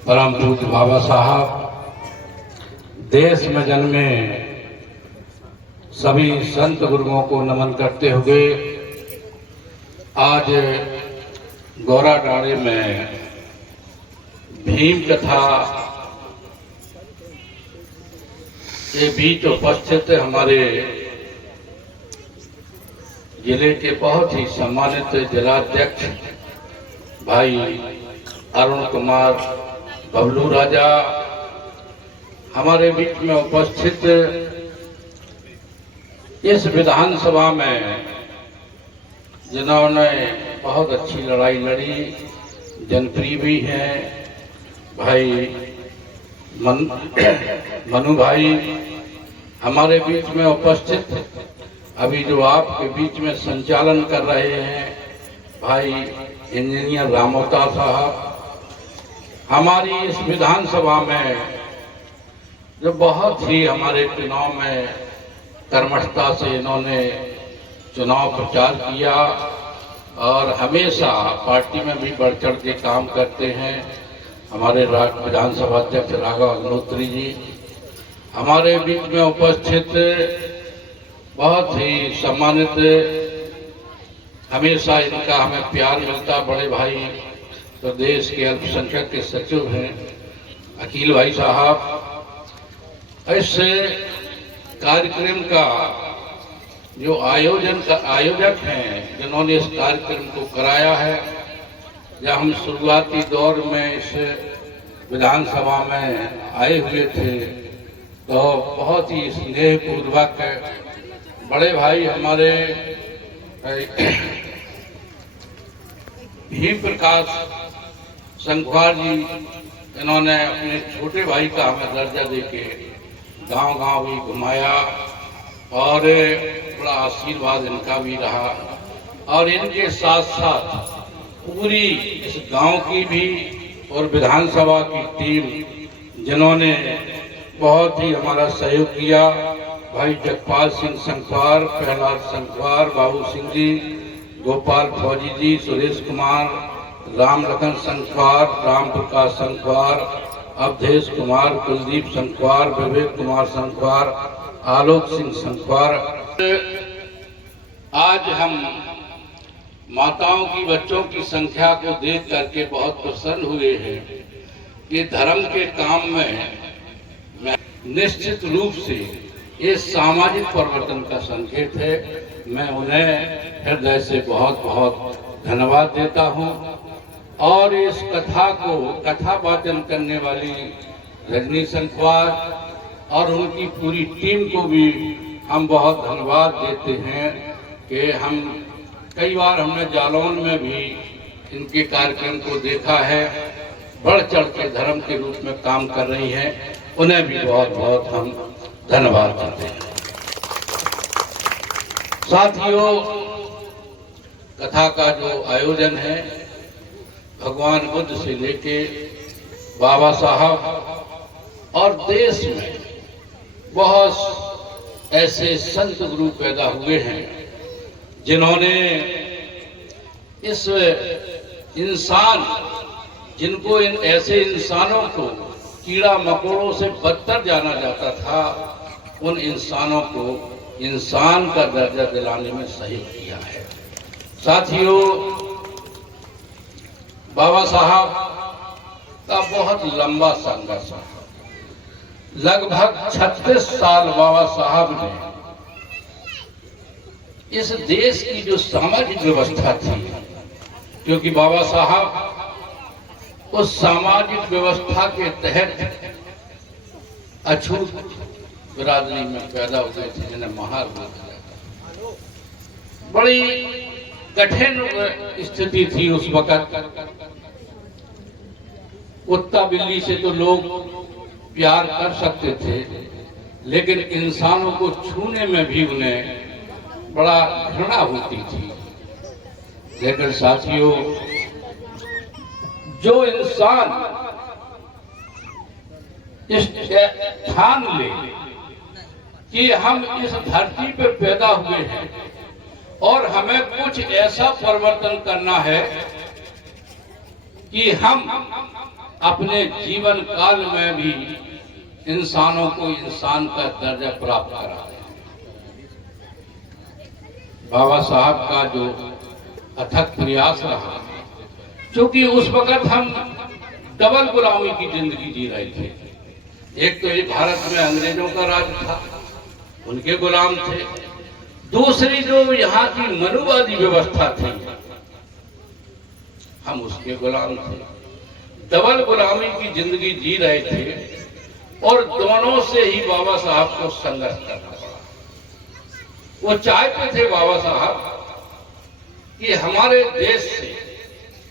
परम पूज्य बाबा साहब देश में जन्मे सभी संत गुरुओं को नमन करते हुए आज गौरा डाँड़े में भीम कथा के बीच उपस्थित हमारे जिले के बहुत ही सम्मानित जिलाध्यक्ष भाई अरुण कुमार बबलू राजा, हमारे बीच में उपस्थित इस विधानसभा में जिन्होंने बहुत अच्छी लड़ाई लड़ी, जनप्रिय भी हैं, भाई मनु भाई हमारे बीच में उपस्थित, अभी जो आपके बीच में संचालन कर रहे हैं भाई इंजीनियर रामोता साहब, हमारी इस विधानसभा में जो बहुत ही हमारे चुनाव में कर्मठता से इन्होंने चुनाव प्रचार किया और हमेशा पार्टी में भी बढ़ चढ़ के काम करते हैं, हमारे विधानसभा अध्यक्ष राघव अग्निहोत्री जी, हमारे बीच में उपस्थित बहुत ही सम्मानित, हमेशा इनका हमें प्यार मिलता बड़े भाई प्रदेश के अल्पसंख्यक के सचिव हैं अकील भाई साहब। इस कार्यक्रम का जो आयोजक हैं जिन्होंने इस कार्यक्रम को कराया है, जब हम शुरुआती दौर में इस विधानसभा में आए हुए थे तो बहुत ही स्नेहपूर्वक बड़े भाई हमारे भीम प्रकाश संखवार जी, इन्होंने अपने छोटे भाई का हमें दर्जा देके गांव-गांव भी घुमाया और बड़ा आशीर्वाद इनका भी रहा और इनके साथ साथ पूरी इस गांव की भी और विधानसभा की टीम जिन्होंने बहुत ही हमारा सहयोग किया, भाई जगपाल सिंह संखवार, प्रहलाद संखवार, बाबू सिंह जी, गोपाल फौजी जी, सुरेश कुमार, राम लखन संखवार, राम प्रकाश संखवार, अवधेश कुमार, कुलदीप संखवार, विवेक कुमार संखवार, आलोक सिंह संखवार। आज हम माताओं की बच्चों की संख्या को देख करके बहुत प्रसन्न हुए हैं कि धर्म के काम में निश्चित रूप से ये सामाजिक परिवर्तन का संकेत है। मैं उन्हें हृदय से बहुत बहुत धन्यवाद देता हूं और इस कथा को कथा वाचन करने वाली रजनी संखवार और उनकी पूरी टीम को भी हम बहुत धन्यवाद देते हैं कि हम कई बार हमने जालौन में भी इनके कार्यक्रम को देखा है, बढ़ चढ़ के धर्म के रूप में काम कर रही हैं, उन्हें भी बहुत बहुत हम धन्यवाद देते हैं। साथियों, कथा का जो आयोजन है भगवान बुद्ध से लेके बाबा साहब और देश में बहुत ऐसे संत गुरु पैदा हुए हैं जिन्होंने इस इंसान जिनको इन ऐसे इंसानों को कीड़ा मकोड़ों से बदतर जाना जाता था, उन इंसानों को इंसान का दर्जा दिलाने में सहयोग किया है। साथियों, बाबा साहब का बहुत लंबा संघर्ष, लगभग 36 साल बाबा साहब ने इस देश की जो सामाजिक व्यवस्था थी, क्योंकि बाबा साहब उस सामाजिक व्यवस्था के तहत अछूत बिरादरी में पैदा हुए थे जिन्हें महार बोला जाता। बड़ी कठिन स्थिति थी उस वक्त। कुत्ता बिल्ली से तो लोग प्यार कर सकते थे, लेकिन इंसानों को छूने में भी उन्हें बड़ा घृणा होती थी। लेकिन साथियों, जो इंसान इस ठान ले कि हम इस धरती पे पैदा हुए हैं और हमें कुछ ऐसा परिवर्तन करना है कि हम अपने जीवन काल में भी इंसानों को इंसान का दर्जा प्राप्त करा। बाबा साहब का जो अथक प्रयास रहा, क्योंकि उस वक्त हम डबल गुलामी की जिंदगी जी रहे थे। एक तो ये भारत में अंग्रेजों का राज था, उनके गुलाम थे। दूसरी जो यहाँ की मनुवादी व्यवस्था थी, हम उसके गुलाम थे। डबल गुलामी की जिंदगी जी रहे थे और दोनों से ही बाबा साहब को संघर्ष करना पड़ा। वो चाहते थे बाबा साहब कि हमारे देश से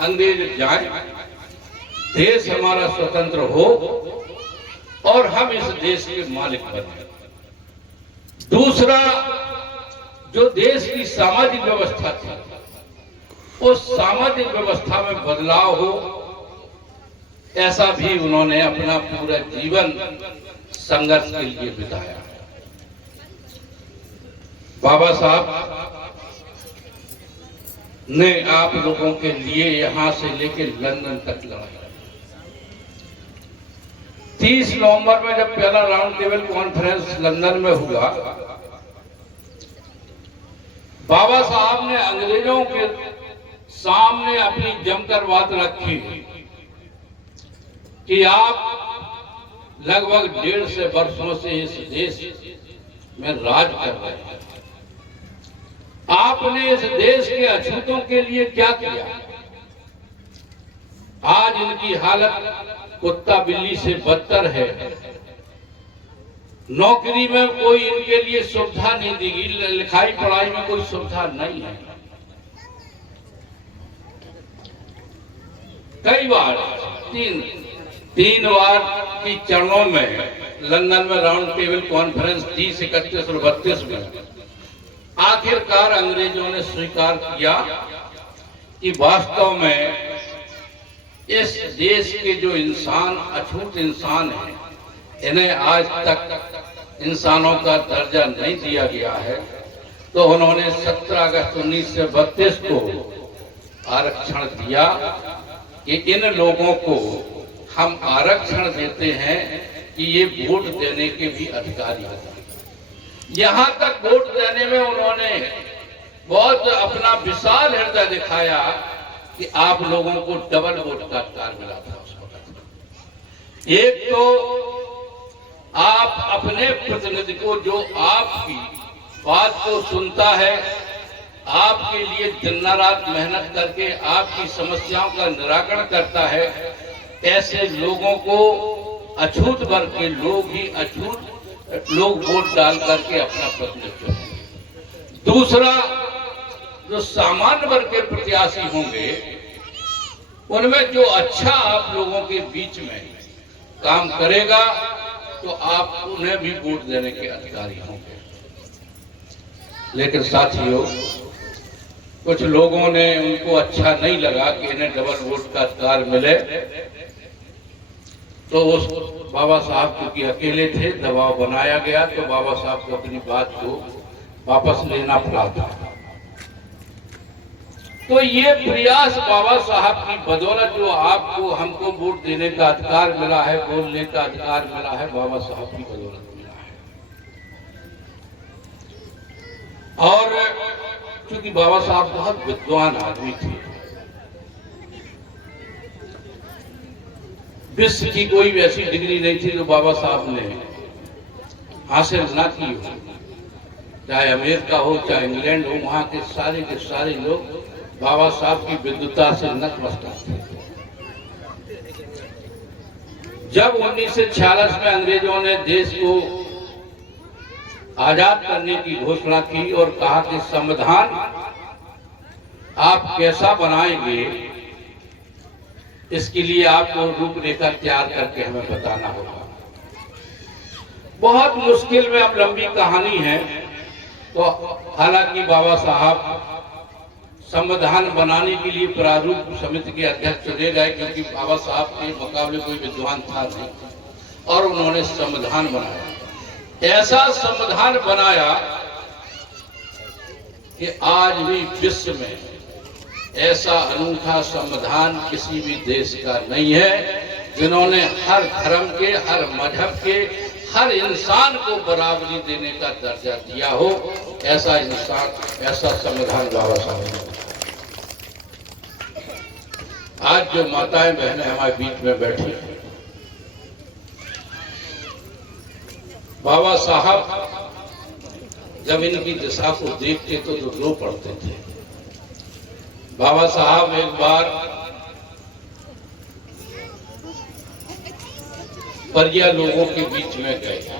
अंग्रेज जाएं, देश हमारा स्वतंत्र हो और हम इस देश के मालिक बने। दूसरा, जो देश की सामाजिक व्यवस्था थी, उस सामाजिक व्यवस्था में बदलाव हो, ऐसा भी उन्होंने अपना पूरा जीवन संघर्ष के लिए बिताया। बाबा साहब ने आप लोगों के लिए यहां से लेकर लंदन तक लड़ाई। 30 नवंबर में जब पहला राउंड टेबल कॉन्फ्रेंस लंदन में हुआ, बाबा साहब ने अंग्रेजों के सामने अपनी जमकर बात रखी कि आप लगभग 150 वर्षों से इस देश में राज कर रहे हैं। आपने इस देश के अछूतों के लिए क्या किया? आज इनकी हालत कुत्ता बिल्ली से बदतर है। नौकरी में कोई इनके लिए सुविधा नहीं दी गई, लिखाई पढ़ाई में कोई सुविधा नहीं है। कई बार तीन बार की चरणों में लंदन में राउंड टेबल कॉन्फ्रेंस 30, 31 और 32 में आखिरकार अंग्रेजों ने स्वीकार किया कि वास्तव में इस देश के जो इंसान अछूत इंसान हैं, इन्हें आज तक इंसानों का दर्जा नहीं दिया गया है। तो उन्होंने 17 अगस्त 1932 को आरक्षण दिया कि इन लोगों को हम आरक्षण देते हैं कि ये वोट देने के भी अधिकारी होते हैं। यहां तक वोट देने में उन्होंने बहुत अपना विशाल हृदय दिखाया कि आप लोगों को डबल वोट का अधिकार मिला था उस वक्त। एक तो आप अपने प्रतिनिधि को, जो आपकी बात को सुनता है, आपके लिए दिन रात मेहनत करके आपकी समस्याओं का निराकरण करता है, ऐसे लोगों को अछूत वर्ग के लोग ही अछूत लोग वोट डाल करके अपना प्रतिनिधित्व। दूसरा, जो सामान्य वर्ग के प्रत्याशी होंगे, उनमें जो अच्छा आप लोगों के बीच में काम करेगा, तो आप उन्हें भी वोट देने के अधिकारी होंगे। लेकिन साथियों, कुछ लोगों ने, उनको अच्छा नहीं लगा कि इन्हें डबल वोट का अधिकार मिले, तो उस बाबा साहब क्योंकि अकेले थे, दबाव बनाया गया, तो बाबा साहब को अपनी बात को वापस लेना पड़ा था। तो ये प्रयास बाबा साहब की बदौलत जो आपको हमको वोट देने का अधिकार मिला है, बोलने का अधिकार मिला है, बाबा साहब की बदौलत मिला है। और क्योंकि बाबा साहब बहुत विद्वान आदमी थे, विश्व की कोई भी ऐसी डिग्री नहीं थी जो बाबा साहब ने हासिल ना की हो। चाहे अमेरिका हो, चाहे इंग्लैंड हो, वहां के सारे लोग बाबा साहब की विद्वता से नतमस्तक थे। जब 1946 में अंग्रेजों ने देश को आजाद करने की घोषणा की और कहा कि संविधान आप कैसा बनाएंगे, इसके लिए आपको रूपरेखा तैयार करके हमें बताना होगा। बहुत मुश्किल में, अब लंबी कहानी है, तो हालांकि बाबा साहब संविधान बनाने के लिए प्रारूप समिति के अध्यक्ष चुने गए, क्योंकि बाबा साहब के मुकाबले कोई विद्वान था नहीं, और उन्होंने संविधान बनाया। ऐसा संविधान बनाया कि आज भी विश्व में ऐसा अनूठा संविधान किसी भी देश का नहीं है जिन्होंने हर धर्म के, हर मजहब के, हर इंसान को बराबरी देने का दर्जा दिया हो, ऐसा इंसान, ऐसा संविधान बाबा साहब ने। आज जो माताएं बहनें हमारे बीच में बैठी हैं, बाबा साहब जब इनकी दिशा को देखते तो रो पड़ते थे। बाबा साहब एक बार परिया लोगों के बीच में गए।